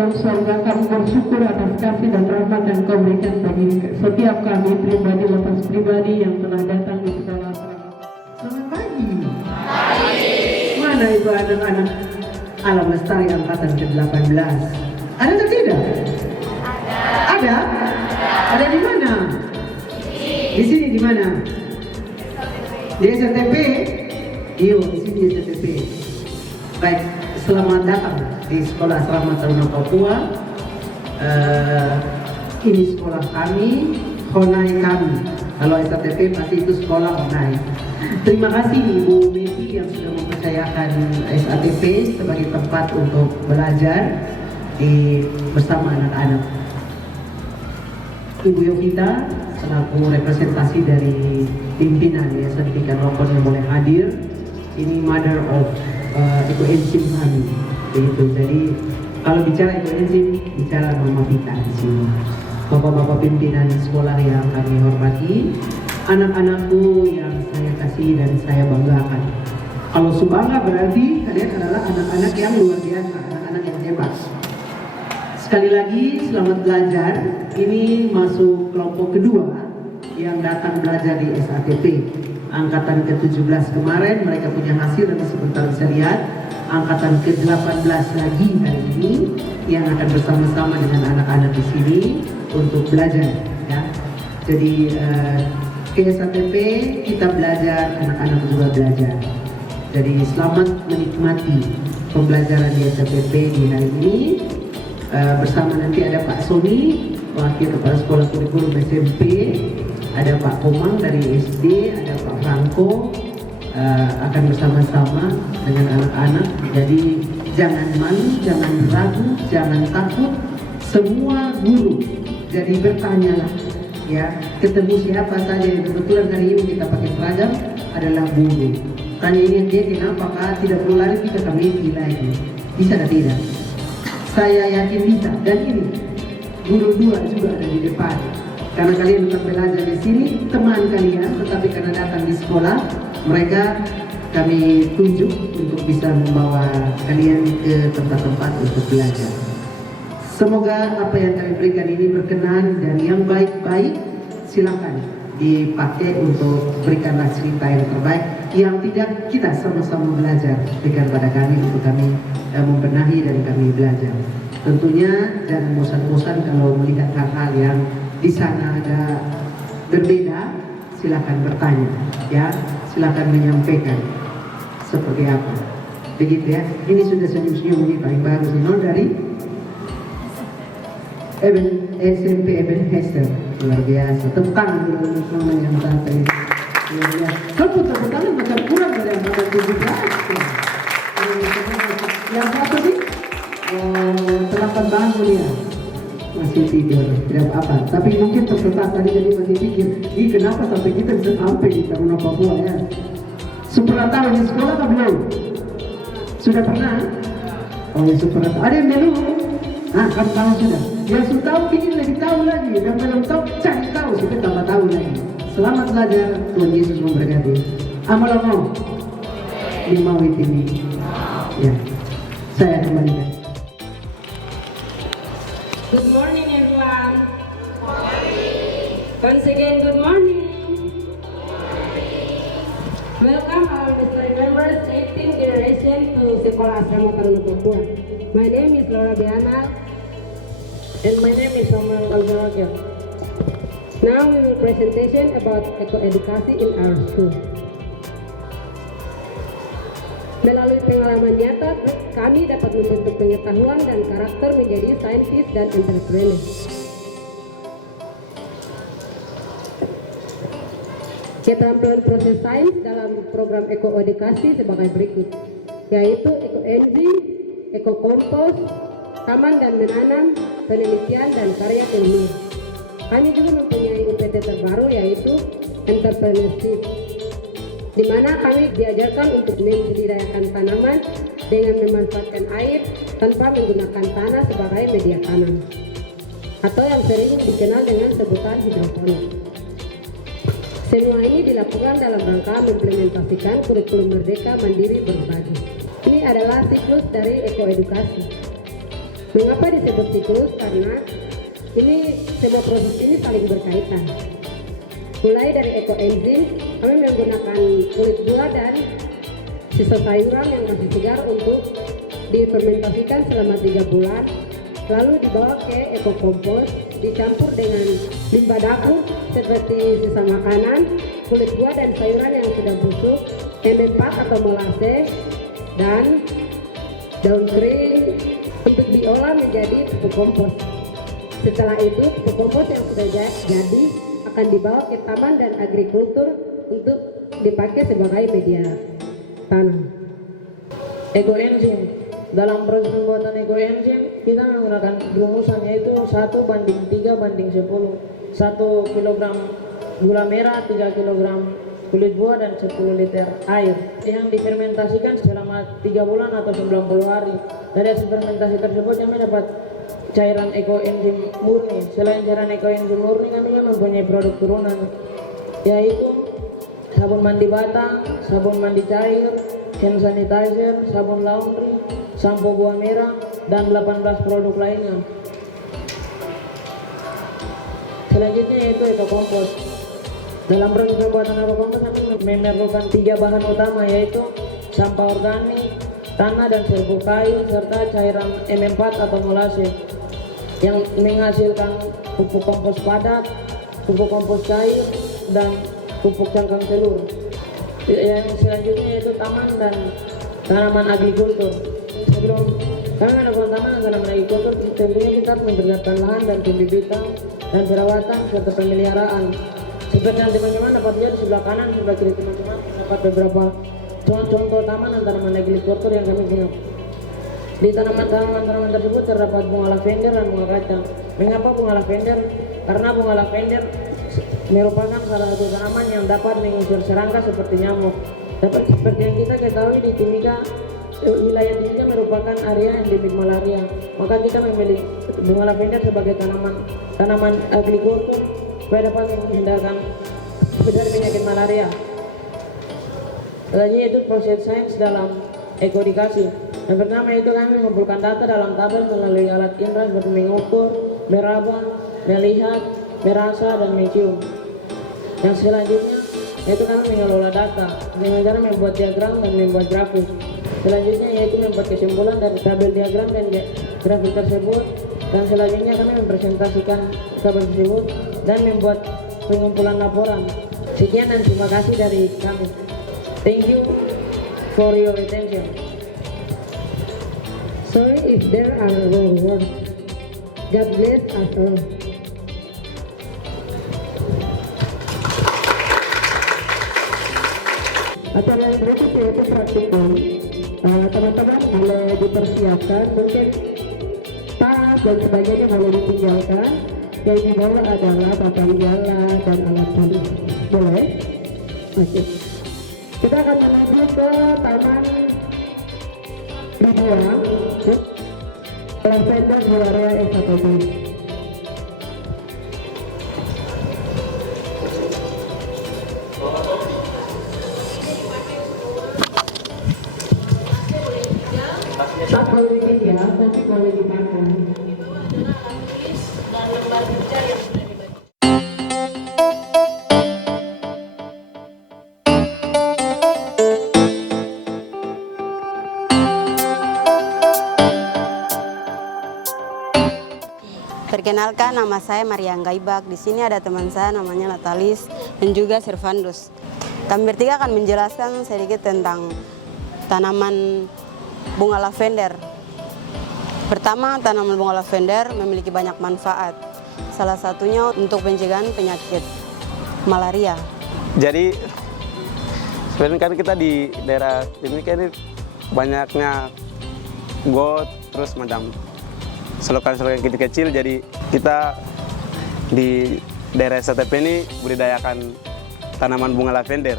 dalam surga, kami bersyukur atas kasih dan rahmat yang Kau berikan bagi setiap kami pribadi lepas pribadi yang telah datang di sekolah. Selamat pagi. Mana itu anak-anak Alam Lestari angkatan ke-18? Ada atau tidak? Ada? Ada di mana? Di sini di mana? Di STP? Iya, di sini STP. Baik, selamat datang di Sekolah Asrama Taruna Papua. Ini sekolah kami, Honai kami. Kalau STP pasti itu sekolah Honai. Terima kasih Ibu Meti yang sudah mempercayakan SATP sebagai tempat untuk belajar bersama anak-anak. Ibu Yovita selaku representasi dari pimpinan Yayasan Pendidikan Rokon yang boleh hadir. Ini mother of ekoenzim kami. Begitu. Jadi kalau bicara ekoenzim, bicara Mama Vita di sini. Bapak-bapak pimpinan sekolah yang kami hormati, anak-anakku yang saya kasih dan saya banggakan. Kalau subangga berarti kalian adalah anak-anak yang luar biasa, anak-anak yang hebat. Sekali lagi selamat belajar. Ini masuk kelompok kedua yang datang belajar di SATP. Angkatan ke-17 kemarin mereka punya hasil dan sebentar bisa lihat. Angkatan ke-18 lagi hari ini yang akan bersama-sama dengan anak-anak di sini untuk belajar. Ya. Jadi ke SATP kita belajar, anak-anak juga belajar. Jadi selamat menikmati pembelajaran di SATP di hari ini. Bersama nanti ada Pak Sony, Wakil Kepala Sekolah Kurikulum SMP, ada Pak Komang dari SD, ada Pak Franco, akan bersama-sama dengan anak-anak. Jadi jangan malu, jangan ragu, jangan takut, semua guru. Jadi bertanyalah, ya, ketemu siapa saja yang kebetulan hari ini kita pakai seragam adalah guru. Tanya ini dia kenapa kak tidak perlu lari kita kami lagi, bisa atau tidak? Saya yakin bisa, dan ini guru dua juga ada di depan. Karena kalian tetap belajar di sini, teman kalian, tetapi karena datang di sekolah, mereka kami tunjuk untuk bisa membawa kalian ke tempat-tempat untuk belajar. Semoga apa yang kami berikan ini berkenan dan yang baik-baik silakan dipakai untuk berikanlah cerita yang terbaik. Yang tidak, kita sama-sama belajar berikan pada kami untuk kami membenahi dan kami belajar. Tentunya jangan bosan-bosan kalau melihat hal-hal yang di sana ada berbeda, silakan bertanya, ya, silakan menyampaikan seperti apa. Begitu ya. Ini sudah senyum-senyum ini paling bagus ini dari SMP Ebenezer, luar biasa. Tentang teman yang santai. Luar biasa. Tepuk tangan macam kurang dari angkatan 17. Yang satu nih, terlambat bangun ya. Masih tidur, tidak apa. Tapi mungkin peserta tadi jadi masih pikir, ini kenapa sampai kita bisa sampai di Taruna Papua ya? Supra tahu di sekolah atau belum? Sudah pernah? Oh ya supra tahu. Ada yang belum? Nah, kamu tahu sudah. Yang sudah tahu ingin lebih tahu lagi, dan belum tahu cari tahu supaya tambah tahu lagi. Selamat belajar, Tuhan Yesus memberkati. Amal mau? Lima wit ini. Ya, saya kembalikan. Good morning everyone. Once again, good morning. Welcome our district members 18th generation to Sekolah Asrama Taruna Papua. My name is Laura Biana and my name is Samuel Alvarado. Now we will presentation about eco-edukasi in our school. Melalui pengalaman nyata, kami dapat membentuk pengetahuan dan karakter menjadi saintis dan entrepreneur. Keterampilan proses sains dalam program eco-edukasi sebagai berikut, yaitu ekoenzim, ekokompos, taman dan menanam, penelitian dan karya ilmiah. Kami juga mempunyai UPT terbaru yaitu entrepreneurship, di mana kami diajarkan untuk membudidayakan tanaman dengan memanfaatkan air tanpa menggunakan tanah sebagai media tanam, atau yang sering dikenal dengan sebutan hidroponik. Semua ini dilakukan dalam rangka mengimplementasikan kurikulum Merdeka Mandiri Berbagi. Ini adalah siklus dari ekoedukasi. Mengapa disebut siklus? Karena ini semua proses ini saling berkaitan. Mulai dari ekoenzim, kami menggunakan kulit buah dan sisa sayuran yang masih segar untuk difermentasikan selama 3 bulan, lalu dibawa ke ekokompos, dicampur dengan limbah dapur seperti sisa makanan, kulit buah dan sayuran yang sudah busuk, M4 atau molase, dan daun kering untuk diolah menjadi pupuk kompos. Setelah itu, pupuk kompos yang sudah jadi akan dibawa ke taman dan agrikultur untuk dipakai sebagai media tanam. Ekoenzim. Dalam proses pembuatan ekoenzim, kita menggunakan rumusan yaitu 1:3:10. 1 kg gula merah, 3 kg kulit buah, dan 10 liter air yang difermentasikan selama 3 bulan atau 90 hari. Dari hasil fermentasi tersebut kami dapat cairan ekoenzim murni. Selain cairan ekoenzim murni, kami juga mempunyai produk turunan, yaitu sabun mandi batang, sabun mandi cair, hand sanitizer, sabun laundry, sampo buah merah, dan 18 produk lainnya. Selanjutnya yaitu ekokompos. Dalam proses pembuatan ekokompos kami memerlukan 3 bahan utama, yaitu sampah organik, tanah dan serbuk kayu, serta cairan M4 atau molase yang menghasilkan pupuk kompos padat, pupuk kompos cair, dan pupuk cangkang telur. Yang selanjutnya yaitu taman dan tanaman agrikultur. Sebelum kami melakukan taman dan tanaman agrikultur, tentunya kita harus mempersiapkan lahan dan pembibitan dan perawatan serta pemeliharaan. Seperti yang teman-teman dapat lihat di sebelah kanan, sebelah kiri teman-teman dapat beberapa contoh taman dan tanaman agrikultur yang kami punya. Di tanaman tersebut terdapat bunga lavender dan bunga kacang. Mengapa bunga lavender? Karena bunga lavender merupakan salah satu tanaman yang dapat mengusir serangga seperti nyamuk. Dapat seperti yang kita ketahui di Timika, wilayah Timika merupakan area endemik malaria. Maka kita memilih bunga lavender sebagai tanaman agrikultur supaya dapat menghindarkan dari penyakit malaria. Selanjutnya itu proses sains dalam ekodikasi. Yang pertama itu kami mengumpulkan data dalam tabel melalui alat indera seperti mengukur, meraba, melihat, merasa, dan mencium. Yang selanjutnya yaitu kami mengelola data dengan cara membuat diagram dan membuat grafik. Selanjutnya yaitu membuat kesimpulan dari tabel diagram dan grafik tersebut. Dan selanjutnya kami mempresentasikan tabel tersebut dan membuat pengumpulan laporan. Sekian dan terima kasih dari kami. Thank you for your attention. Sorry if there are wrong words. God bless us all. Acara yang berikut yaitu praktikum. Teman-teman boleh dipersiapkan, mungkin tas dan sebagainya boleh ditinggalkan. Yang dibawa adalah papan jala dan alat tulis. Boleh? Oke. Kita akan menuju ke taman Ribuan Lavender di area SKPD. Tak boleh bikin ya, tapi boleh dimakan. Dan lembar kerja yang sudah dibagi. Perkenalkan, nama saya Maria Anggaibak. Di sini ada teman saya namanya Natalis dan juga Servandus. Kami bertiga akan menjelaskan sedikit tentang tanaman bunga lavender. Pertama, tanaman bunga lavender memiliki banyak manfaat. Salah satunya untuk pencegahan penyakit malaria. Jadi sebenarnya kan kita di daerah ini kan banyaknya got, terus macam selokan-selokan kecil-kecil. Jadi kita di daerah STP ini budidayakan tanaman bunga lavender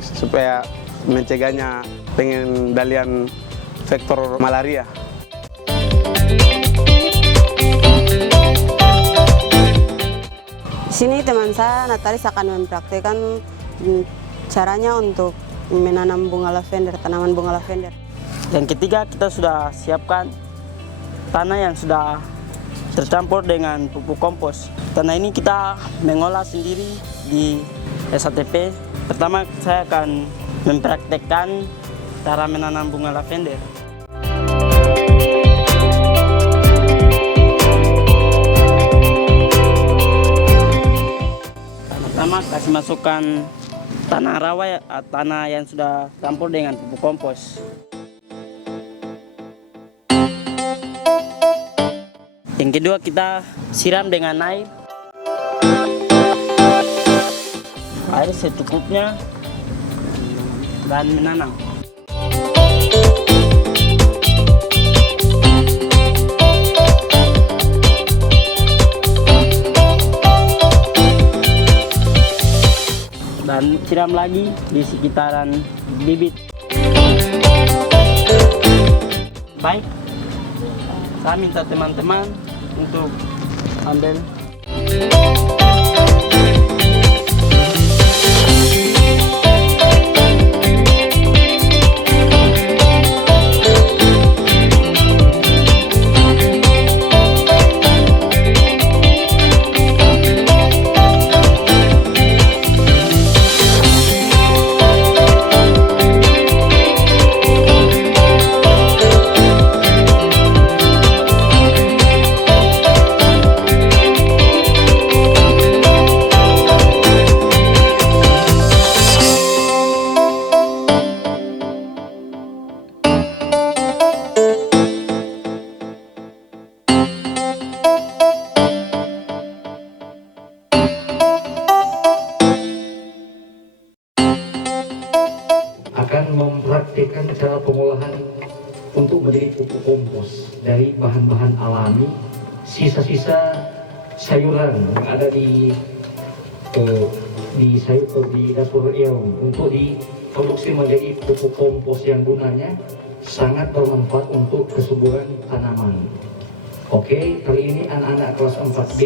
supaya mencegahnya pengendalian vektor malaria. Di sini teman saya Natalis akan mempraktikkan caranya untuk menanam bunga lavender, tanaman bunga lavender. Yang ketiga, kita sudah siapkan tanah yang sudah tercampur dengan pupuk kompos. Tanah ini kita mengolah sendiri di SATP. Pertama saya akan mempraktekkan cara menanam bunga lavender. Pertama kasih masukkan tanah rawa, tanah yang sudah campur dengan pupuk kompos. Yang kedua kita siram dengan air secukupnya dan menanam. Dan siram lagi di sekitaran bibit. Baik, saya minta teman-teman untuk ambil. akan mempraktikkan cara pengolahan untuk menjadi pupuk kompos dari bahan-bahan alami, sisa-sisa sayuran yang ada di dapur Eon untuk diproduksi menjadi pupuk kompos yang gunanya sangat bermanfaat untuk kesuburan tanaman. Oke, kali ini anak-anak kelas 4B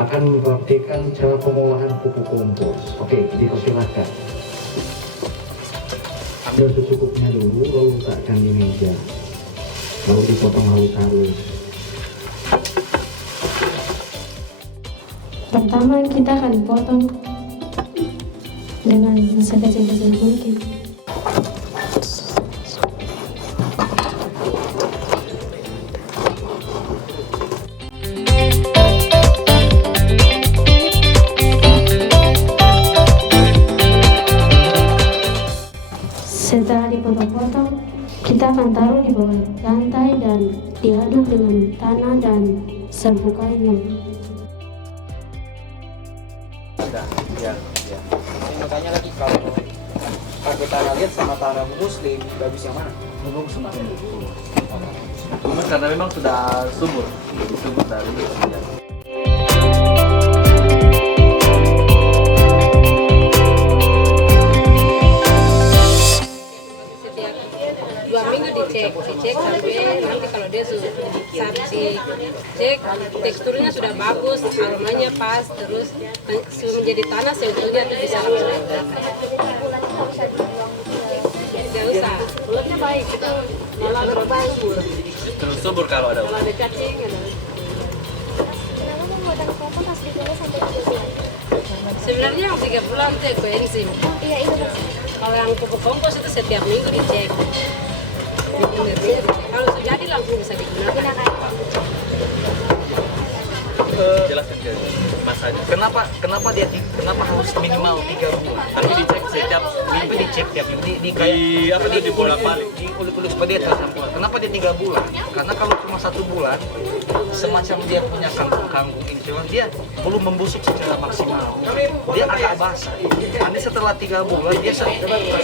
akan mempraktikkan cara pengolahan pupuk kompos. Oke, dipersilakan. Ambil secukupnya dulu, lalu letakkan di meja, lalu dipotong halus-halus. Pertama kita akan potong dengan sekecil-kecil mungkin. Setelah dipotong-potong, kita akan taruh di bawah lantai dan diaduk dengan tanah dan serbuk kayu. Ya. Ini makanya lagi kalau pakai tanah liat sama tanah muslim, bagus yang mana? Bagus yang mana? Humus karena memang sudah subur dari ya. Dicek sampai nanti kalau dia sudah dicek teksturnya sudah bagus, aromanya pas, terus menjadi tanah seutuhnya itu bisa langsung. Tidak usah, kulitnya baik, itu malah terbaik. Terus subur kalau ada. Kalau ada cacing, Kenapa pembuatan kompos harus ditunggu sampai 3 bulan? sebenarnya yang 3 bulan itu ekoenzim. Iya, itu maksudnya. Kalau yang pupuk kompos itu setiap minggu dicek. Kalau sudah jadi langsung bisa digunakan. Jelaskan ke masanya. Kenapa harus minimal 3 bulan? Tapi dicek setiap minggu, dicek tiap minggu di bolak-balik. Di kulit-kulit seperti itu sampai. Kenapa dia 3 bulan? Karena kalau cuma 1 bulan, semacam dia punya kangkung ini, cuman dia belum membusuk secara maksimal. Dia agak basah. Nanti setelah 3 bulan dia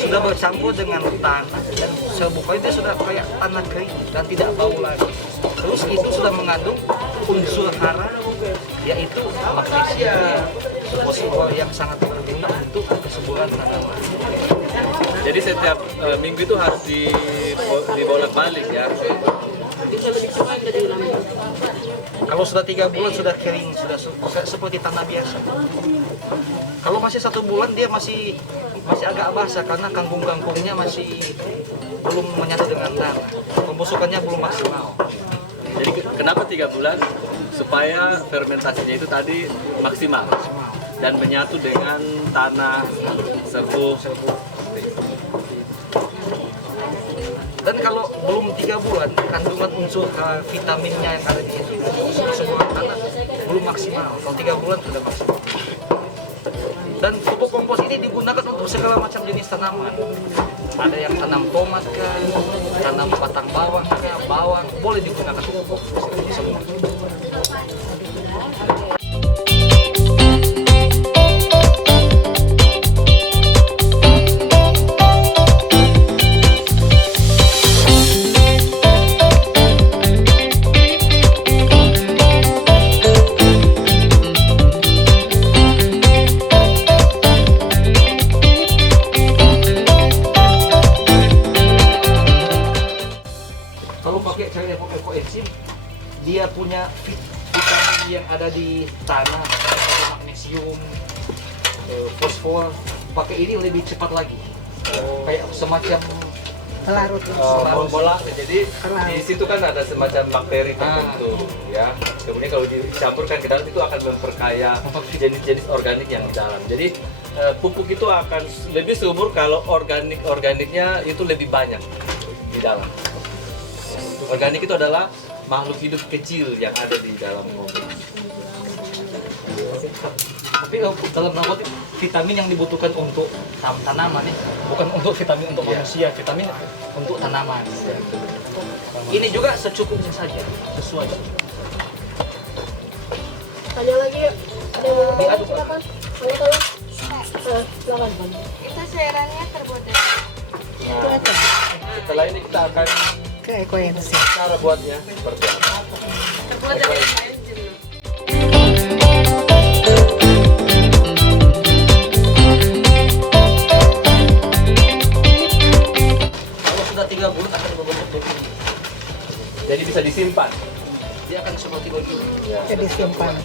sudah bercampur dengan tanah dan serbukanya dia sudah kayak tanah kering dan tidak bau lagi. Terus itu sudah mengandung unsur hara, yaitu magnesium, fosfor yang sangat berguna untuk kesuburan tanaman. Jadi setiap minggu itu harus dibolak-balik ya. Bisa lebih cepat dari lama. Kalau sudah 3 bulan sudah kering, sudah seperti tanah biasa. Kalau masih 1 bulan dia masih agak basah karena kangkung-kangkungnya masih belum menyatu dengan tanah, pembusukannya belum maksimal. Jadi kenapa 3 bulan? Supaya fermentasinya itu tadi maksimal dan menyatu dengan tanah, serbuk. Dan kalau belum 3 bulan, kandungan unsur vitaminnya yang ada di sebuah tanah belum maksimal. Kalau 3 bulan sudah maksimal. Dan pupuk kompos ini digunakan untuk segala macam jenis tanaman. Ada yang tanam tomat kah, tanam batang bawang kah, bawang, boleh digunakan pupuk kompos ini semua. Kalau pakai cara ekoenzim, dia punya vitamin yang ada di tanah, magnesium, fosfor. Pakai ini lebih cepat lagi, kayak semacam Larut. bola. Jadi di situ kan ada semacam bakteri tertentu, ya. Kemudian kalau dicampurkan ke dalam itu akan memperkaya jenis-jenis organik yang di dalam. Jadi pupuk itu akan lebih subur kalau organiknya itu lebih banyak di dalam. Organik itu adalah makhluk hidup kecil yang ada di dalam mobil. Tapi dalam narkotik vitamin yang dibutuhkan untuk tanaman ya, bukan untuk vitamin untuk manusia, vitamin untuk tanaman. Ini juga secukupnya saja, sesuai. Tanya lagi yuk. Ada yang mau Diaduk. silakan. Silakan Bang. Itu cairannya terbuat dari Nah, setelah ini kita akan Ke ekoenzim. cara buatnya seperti apa. terbuat dari enzim. Kalau sudah 3 bulan akan berbentuk begini. Jadi bisa disimpan. Dia akan seperti begini. Jadi simpan.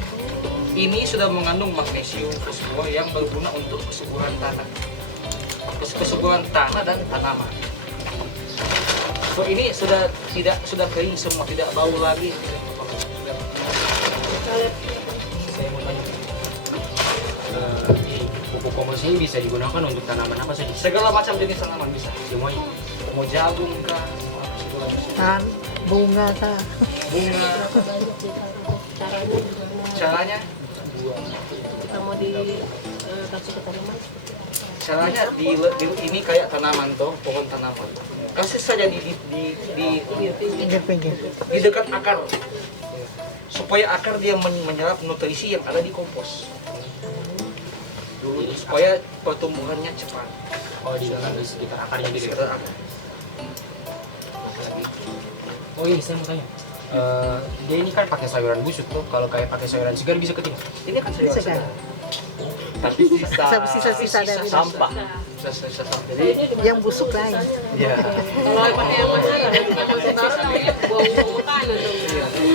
Ini sudah mengandung magnesium, fosfor yang berguna untuk kesuburan tanah, kesuburan tanah dan tanaman. So ini sudah kering semua, tidak bau lagi. Saya mau tanya, pupuk kompos ini bisa digunakan untuk tanaman apa saja? Segala macam jenis tanaman bisa. Semuanya. Mau jagung kah, Tan, bunga kah? bunga. Caranya? Kita mau kasih ke tanaman. Caranya ini kayak tanaman toh, pohon tanaman. Kasih saja di Pinggir-pinggir. dekat akar, supaya akar dia menyerap nutrisi yang ada di kompos. Dulu supaya pertumbuhannya cepat. Oh, di dalam di sekitar akarnya Di gitu. sekitar akar. Oh ini saya mau tanya. Dia ini kan pakai sayuran busuk tuh. Kalau kayak pakai sayuran segar bisa keting. Ini kan sayur Segar. Tapi Sisa-sisa dari sampah. Sisa sampah. Jadi yang busuk lain. Ya. Kalau pakai yang mana? Buang makanan dong.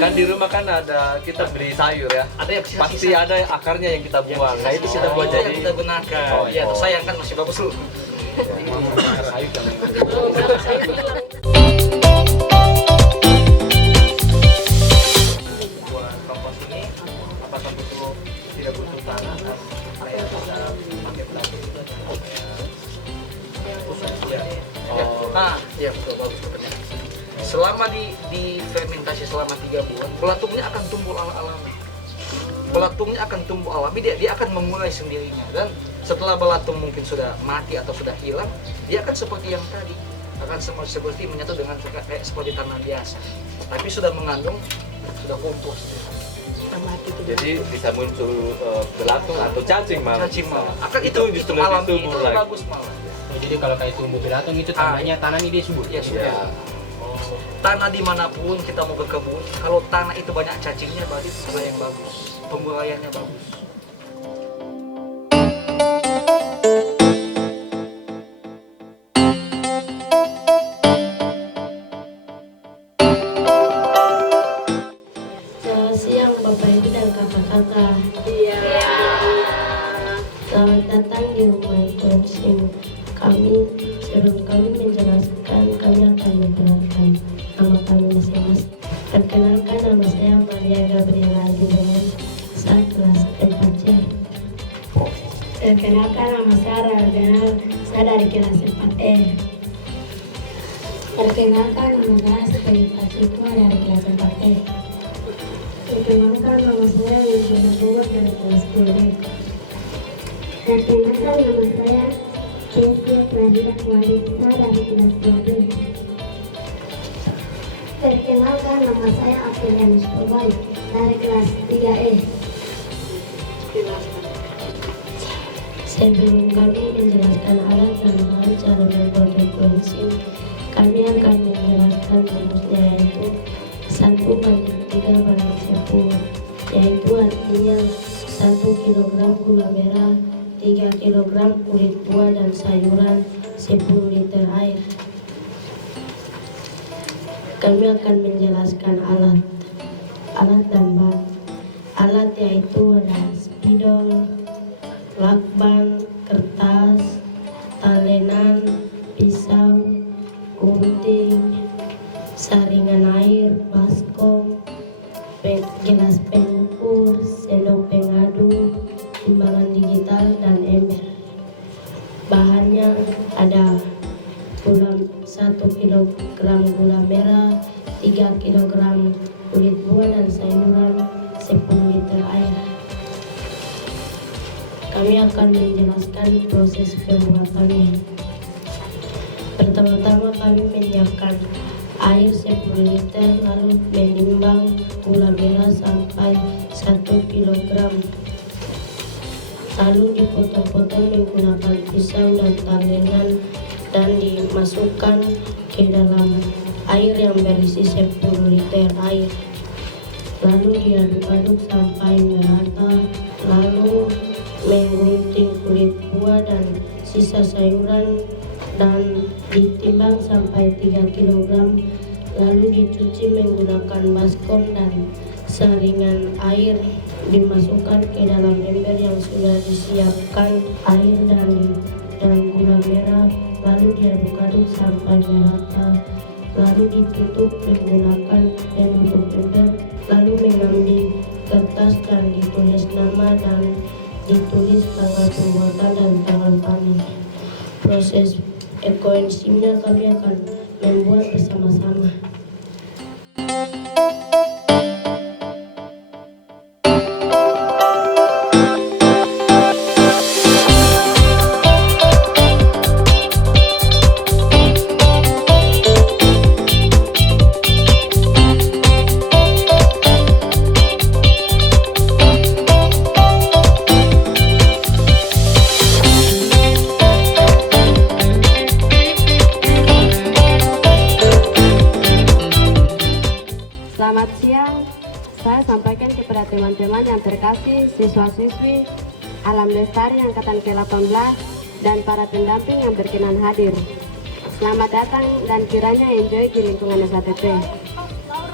Kan di rumah kan ada kita beli sayur ya. ada yang sisa-sisa. Pasti ada akarnya yang kita buang. Nah itu kita buat Itu yang jadi kita gunakan. Oh, Ya, oh. sayang kan masih bagus loh. Sayur yang Buat kompos ini, apakah butuh tidak butuh tanah? Saya bisa pakai plastik itu aja. Ya. Nah, ya betul, bagus pertanyaan. Selama di fermentasi selama 3 bulan, belatungnya akan tumbuh alami. Belatungnya akan tumbuh alami, dia akan memulai sendirinya. Dan setelah belatung mungkin sudah mati atau sudah hilang, dia akan seperti yang tadi, akan seperti menyatu dengan kayak seperti tanah biasa. Tapi sudah mengandung, sudah kompos. jadi bisa muncul belatung atau cacing malah. Cacing bisa. malah. Akan itu justru lebih alami, itu subur lagi. bagus malah. Oh, jadi kalau kayak tumbuh belatung itu tandanya tanah ini dia subur. Ya sudah. Ya. Tanah dimanapun kita mau ke kebun, kalau tanah itu banyak cacingnya berarti tanah yang bagus, penguraiannya bagus. Selamat siang Bapak Ibu dan kakak-kakak. Selamat datang di rumah ekoenzim kami. Sebelum kami menjelaskan, kami akan memperkenalkan nama kami masing-masing. Perkenalkan, nama saya Maria Gabriela Ajudan, saya kelas 4C. Perkenalkan, nama saya Raganal, saya dari kelas 4E. Perkenalkan, nama saya Sepedi Pacitua dari kelas 4E. Perkenalkan, nama saya Yudhana Bogor dari kelas 10E. Perkenalkan, nama saya Kesia Pradita Wadita dari kelas 12. Perkenalkan, nama saya Aprilianus Purwan dari kelas 3E. Sebelum kami menjelaskan alat dan bahan cara membuat enzim, kami akan menjelaskan rumusnya, yaitu 1/3/10, yaitu artinya 1 kg gula merah, 3 kg kulit buah dan sayuran, 10 liter air. Kami akan menjelaskan alat dan bahan. Alat yaitu ada spidol, lakban, kertas, talenan, pisau, gunting, saringan air, baskom, gelas pengukur, sendok pengadu, timbangan digital, dan ember. Bahannya ada 1 kg gula merah, 3 kg kulit buah dan sayuran, 10 liter air. Kami akan menjelaskan proses pembuatannya. Pertama-tama kami menyiapkan air 10 liter, lalu menimbang gula merah sampai 1 kg. Lalu dipotong-potong menggunakan pisau dan talenan dan dimasukkan ke dalam air yang berisi 10 liter air. Lalu diaduk-aduk sampai merata, lalu menggunting kulit buah dan sisa sayuran dan ditimbang sampai 3 kg, lalu dicuci menggunakan baskom dan saringan air, dimasukkan ke dalam ember yang sudah disiapkan air dan gula merah, lalu diaduk-aduk sampai merata, lalu ditutup menggunakan penutup ember, lalu mengambil kertas dan ditulis nama dan ditulis tanggal pembuatan dan tanggal panen. Proses ekoenzimnya kami akan membuat bersama-sama. Selamat siang, saya sampaikan kepada teman-teman yang terkasih, siswa-siswi Alam Lestari Angkatan ke-18 dan para pendamping yang berkenan hadir. Selamat datang dan kiranya enjoy di lingkungan SATP.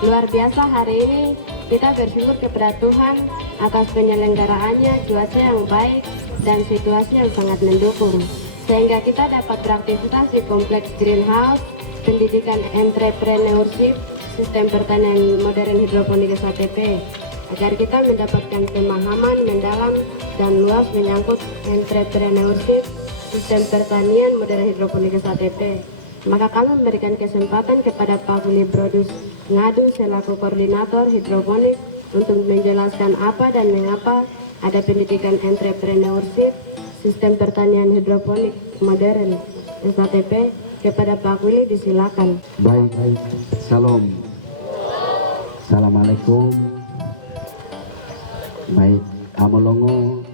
Luar biasa hari ini kita bersyukur kepada Tuhan atas penyelenggaraannya cuaca yang baik dan situasi yang sangat mendukung, sehingga kita dapat beraktivitas di kompleks greenhouse, pendidikan entrepreneurship, sistem pertanian modern hidroponik SATP, agar kita mendapatkan pemahaman mendalam dan luas menyangkut entrepreneurship, sistem pertanian modern hidroponik SATP. Maka kami memberikan kesempatan kepada Pak Willy Brodus Ngadu selaku koordinator hidroponik untuk menjelaskan apa dan mengapa ada pendidikan entrepreneurship, sistem pertanian hidroponik modern SATP. Kepada Pak Willy disilakan. Baik. Salam. Assalamualaikum. Baik, Amolongo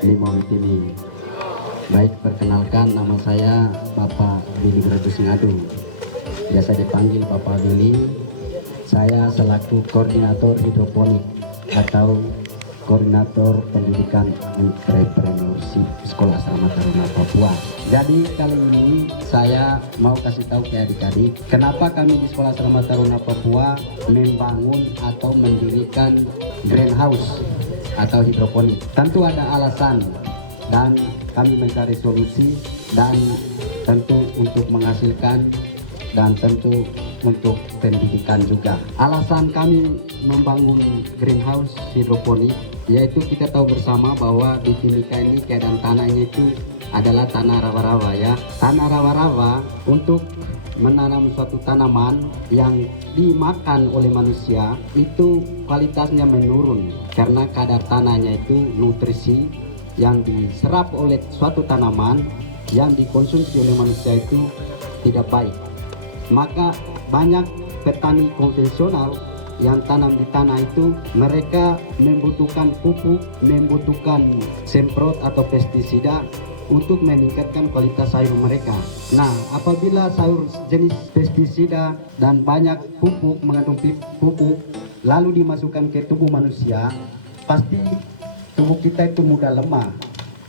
Limau Tini. Baik, perkenalkan nama saya Bapak Willy Brodus Ngadu. Biasa dipanggil Bapak Willy. Saya selaku koordinator hidroponik atau koordinator pendidikan entrepreneurship Sekolah Asrama Taruna Papua. Jadi kali ini saya mau kasih tahu ke adik-adik kenapa kami di Sekolah Asrama Taruna Papua membangun atau mendirikan greenhouse atau hidroponik. Tentu ada alasan dan kami mencari solusi dan tentu untuk menghasilkan dan tentu untuk pendidikan juga. Alasan kami membangun greenhouse hidroponik yaitu kita tahu bersama bahwa di Timika ini keadaan tanahnya itu adalah tanah rawa-rawa ya. Tanah rawa-rawa untuk menanam suatu tanaman yang dimakan oleh manusia itu kualitasnya menurun karena kadar tanahnya itu nutrisi yang diserap oleh suatu tanaman yang dikonsumsi oleh manusia itu tidak baik. Maka banyak petani konvensional yang tanam di tanah itu mereka membutuhkan pupuk, membutuhkan semprot atau pestisida untuk meningkatkan kualitas sayur mereka. Nah, apabila sayur jenis pestisida dan banyak pupuk mengandung pupuk lalu dimasukkan ke tubuh manusia, pasti tubuh kita itu mudah lemah,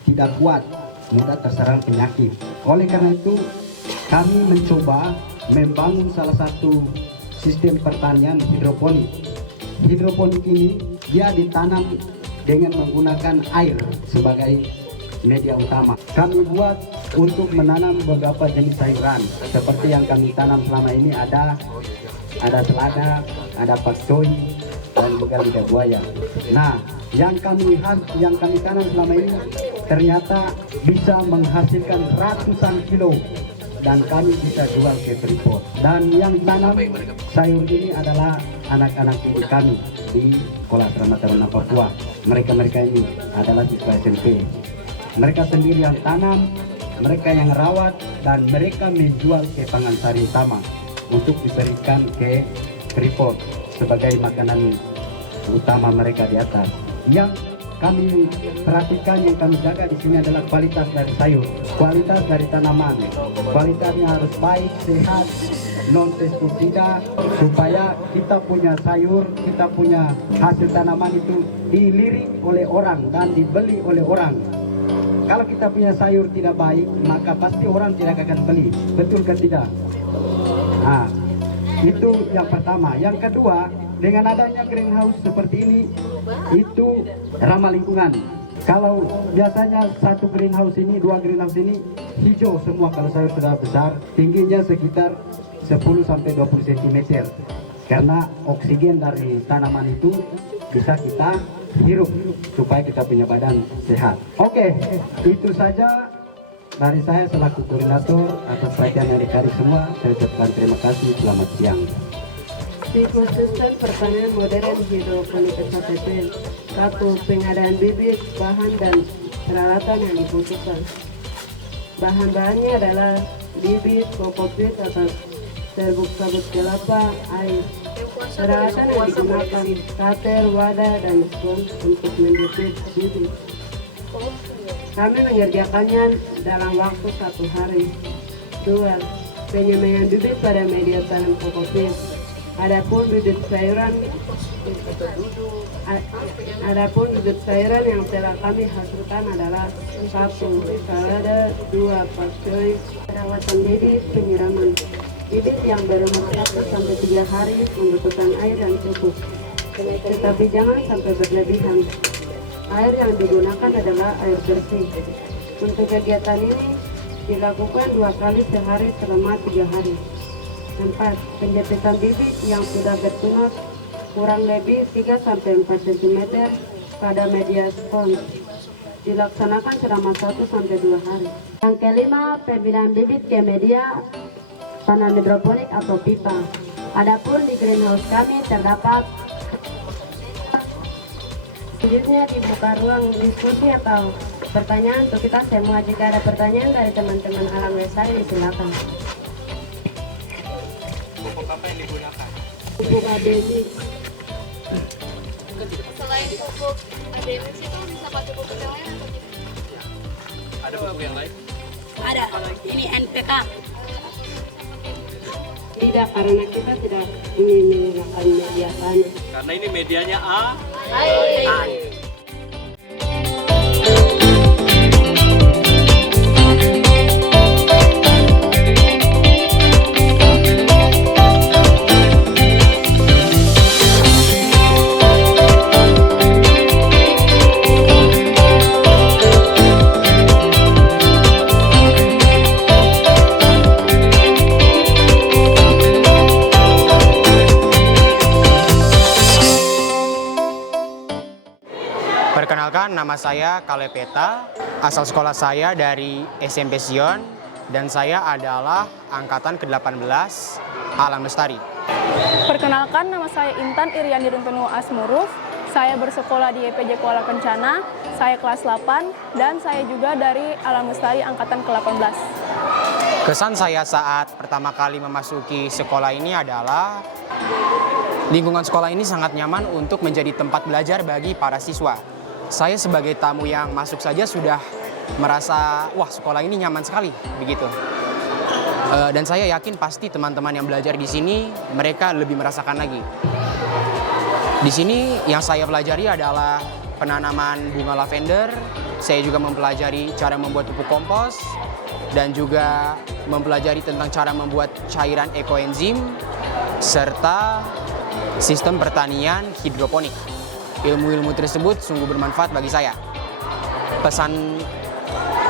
tidak kuat, mudah terserang penyakit. Oleh karena itu, kami mencoba membangun salah satu sistem pertanian hidroponik. Hidroponik ini dia ditanam dengan menggunakan air sebagai media utama. Kami buat untuk menanam beberapa jenis sayuran seperti yang kami tanam selama ini ada selada, ada pakcoy, dan juga lidah buaya. Nah, yang kami tanam selama ini ternyata bisa menghasilkan ratusan kilo dan kami bisa jual ke Freeport. Dan yang tanam sayur ini adalah anak-anak didik kami di Sekolah Asrama Taruna Papua. Mereka ini adalah siswa SMP. Mereka sendiri yang tanam, mereka yang rawat, dan mereka menjual ke Pangansari Utama untuk diberikan ke Freeport sebagai makanan utama mereka di atas. Yang kami perhatikan, yang kami jaga di sini adalah kualitas dari sayur, kualitas dari tanaman. Kualitasnya harus baik, sehat, non pestisida, supaya kita punya sayur, kita punya hasil tanaman itu dilirik oleh orang dan dibeli oleh orang. Kalau kita punya sayur tidak baik, maka pasti orang tidak akan beli. Betul kan tidak? Nah, itu yang pertama. Yang kedua, dengan adanya greenhouse seperti ini, itu ramah lingkungan. Kalau biasanya satu greenhouse ini, 2 greenhouse ini hijau semua kalau sayur sudah besar, tingginya sekitar 10-20 cm. Karena oksigen dari tanaman itu bisa kita hirup supaya kita punya badan sehat. Oke, itu saja dari saya selaku koordinator atas perhatian adik-adik semua. Saya ucapkan terima kasih. Selamat siang. Siklus sistem pertanian modern hidroponik SATP. 1. Pengadaan bibit, bahan dan peralatan yang dibutuhkan. Bahan-bahannya adalah bibit, kokopit atau serbuk sabut kelapa, air. Peralatan yang digunakan kater, wadah, dan spons untuk menjepit bibit. Kami mengerjakannya dalam waktu 1 hari. 2. Penyemaian bibit pada media tanam kokopit. Adapun bibit sayuran yang telah kami hasilkan adalah 1. Salada, 2. Pakcoy. Perawatan bibit, penyiraman. Bibit yang berumur 1-3 hari membutuhkan air yang cukup, tetapi jangan sampai berlebihan. Air yang digunakan adalah air bersih. Untuk kegiatan ini dilakukan 2 kali sehari selama 3 hari. 4. Penjepitan bibit yang sudah bertunas kurang lebih 3-4 cm pada media spons. Dilaksanakan selama 1-2 hari. Yang kelima, pembinaan bibit ke media tanam hidroponik atau pipa. Adapun di greenhouse kami terdapat selanjutnya dibuka ruang diskusi atau pertanyaan untuk kita semua. Jika ada pertanyaan dari teman-teman Alam Lestari, silakan. Pupuk apa yang digunakan? Pupuk ademix. Selain pupuk ademix itu bisa pakai pupuk yang lain atau gimana? Ada pupuk yang lain? Ada. Ini NPK. Tidak, karena kita tidak ingin menggunakan media tanah. Karena ini medianya Air. nama saya Kalepeta, asal sekolah saya dari SMP Sion, dan saya adalah angkatan ke-18 Alam Lestari. Perkenalkan, nama saya Intan Iriani Rumpenu Asmuruf. Saya bersekolah di YPJ Kuala Kencana, saya kelas 8, dan saya juga dari Alam Lestari angkatan ke-18. Kesan saya saat pertama kali memasuki sekolah ini adalah lingkungan sekolah ini sangat nyaman untuk menjadi tempat belajar bagi para siswa. Saya sebagai tamu yang masuk saja sudah merasa, wah sekolah ini nyaman sekali, begitu. Dan saya yakin pasti teman-teman yang belajar di sini, mereka lebih merasakan lagi. Di sini yang saya pelajari adalah penanaman bunga lavender. Saya juga mempelajari cara membuat pupuk kompos dan juga mempelajari tentang cara membuat cairan ekoenzim serta sistem pertanian hidroponik. Ilmu-ilmu tersebut sungguh bermanfaat bagi saya. Pesan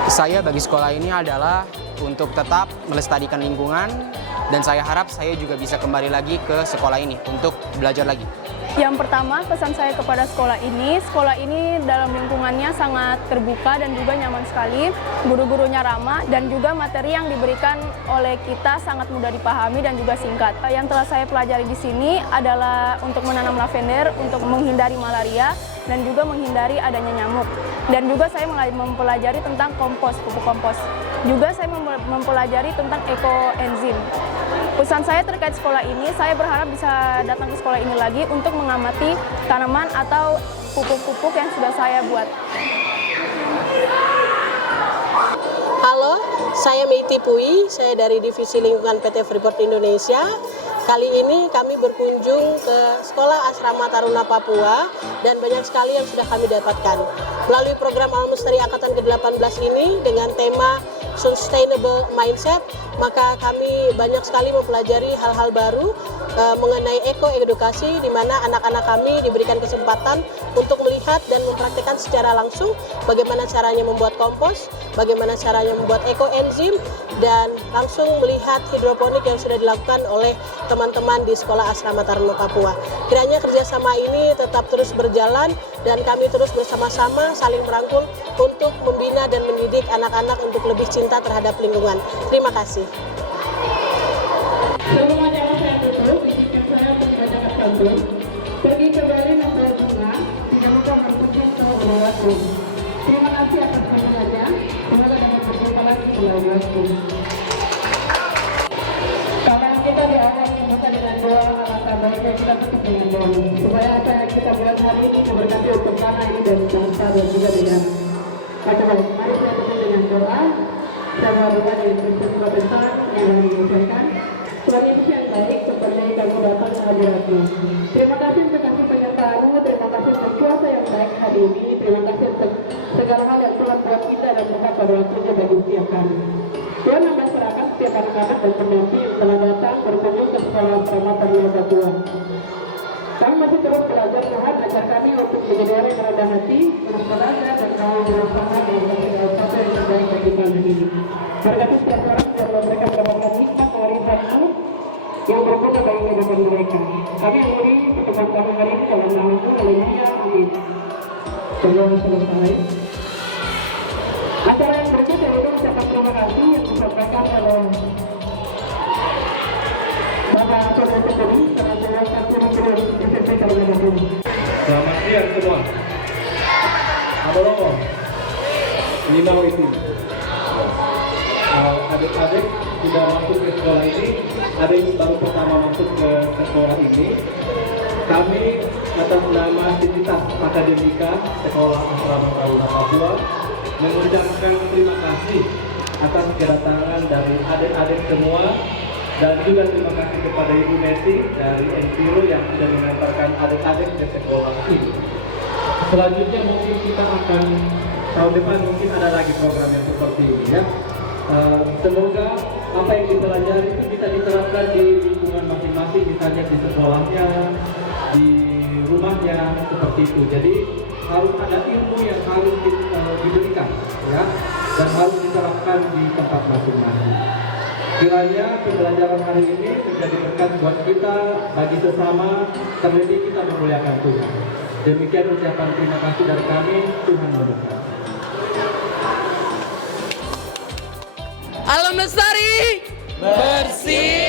saya bagi sekolah ini adalah untuk tetap melestarikan lingkungan, dan saya harap saya juga bisa kembali lagi ke sekolah ini untuk belajar lagi. Yang pertama, pesan saya kepada sekolah ini dalam lingkungannya sangat terbuka dan juga nyaman sekali, guru-gurunya ramah, dan juga materi yang diberikan oleh kita sangat mudah dipahami dan juga singkat. Yang telah saya pelajari di sini adalah untuk menanam lavender, untuk menghindari malaria, dan juga menghindari adanya nyamuk. Dan juga saya mempelajari tentang kompos, pupuk kompos. Juga saya mempelajari tentang ekoenzim. Pesan saya terkait sekolah ini, saya berharap bisa datang ke sekolah ini lagi untuk mengamati tanaman atau pupuk-pupuk yang sudah saya buat. Halo, saya Meiti Pui, saya dari Divisi Lingkungan PT Freeport Indonesia. Kali ini kami berkunjung ke Sekolah Asrama Taruna Papua dan banyak sekali yang sudah kami dapatkan. Melalui program Alam Lestari Angkatan ke-18 ini dengan tema Sustainable Mindset, maka kami banyak sekali mempelajari hal-hal baru mengenai ekoedukasi, di mana anak-anak kami diberikan kesempatan untuk melihat dan mempraktikkan secara langsung bagaimana caranya membuat kompos, bagaimana caranya membuat ekoenzim, dan langsung melihat hidroponik yang sudah dilakukan oleh teman-teman di Sekolah Asrama Taruna Papua. Kiranya kerjasama ini tetap terus berjalan dan kami terus bersama-sama saling merangkul untuk membina dan mendidik anak-anak untuk lebih cinta terhadap lingkungan. Terima kasih. Sebelum acara saya tutup, izinkan saya untuk membacakan pantun. Pergi ke Bali membawa bunga, tidak lupa berkunjung ke Uluwatu. Terima kasih atas kunjungannya. Semoga dapat berjumpa lagi di Uluwatu. Kalau kita di awal membuka dengan doa, alangkah baiknya kita tutup dengan doa. Supaya apa yang kita buat hari ini memberkati untuk tanah ini dan bangsa dan juga dengan macam-macam. Mari kita tutup dengan doa. Saya berdoa dari peristiwa besar yang kami mengucapkan. Tuhan Yesus yang baik, seperti kamu datang ke hadiratmu. Terima kasih untuk kasih penyertaanmu, terima kasih untuk kuasa yang baik hari ini, terima kasih untuk segala hal yang Tuhan buat kita dan buka pada waktunya bagi setiap kami. Tuhan hamba serahkan setiap anak-anak dan pendamping yang telah datang berkunjung ke Sekolah Asrama Taruna Papua. Kami masih terus belajar Tuhan, ajar kami untuk menjadi orang yang rendah hati, terus belajar dan mau berusaha dengan sesuatu yang terbaik bagi kami ini. Berkati setiap orang biarlah mereka mendapatkan hikmat warisanmu yang berguna bagi kehidupan mereka. Kami akhiri pertemuan kami hari ini dalam nama Tuhan. Haleluya, amin. Sebelum selesai, acara yang berikutnya yaitu ucapan terima kasih yang disampaikan oleh Bapak Saudara Jokowi, Saudara Jokowi, SMP Taruna Papua. Selamat siang semua. Abang-abang, Limau itu. Adik-adik sudah masuk ke sekolah ini, ada yang baru pertama masuk ke sekolah ini. Kami atas nama Sivitas Akademika Sekolah Asrama Taruna Papua mengucapkan terima kasih atas kedatangan dari adik-adik semua, dan juga terima kasih kepada Ibu Messi dari NPO yang sudah mengantarkan adik-adik ke sekolah ini. Selanjutnya mungkin kita akan tahun depan mungkin ada lagi program yang seperti ini ya. Semoga apa yang dipelajari itu bisa diterapkan di lingkungan masing-masing, misalnya di sekolahnya, di rumahnya, seperti itu. Jadi harus ada ilmu yang harus diberikan ya, dan harus diterapkan di tempat masing-masing. Kiranya pembelajaran hari ini menjadi berkat buat kita, bagi sesama, terlebih kita memuliakan Tuhan. Demikian ucapan terima kasih dari kami. Tuhan memberkati. Alam Lestari bersih.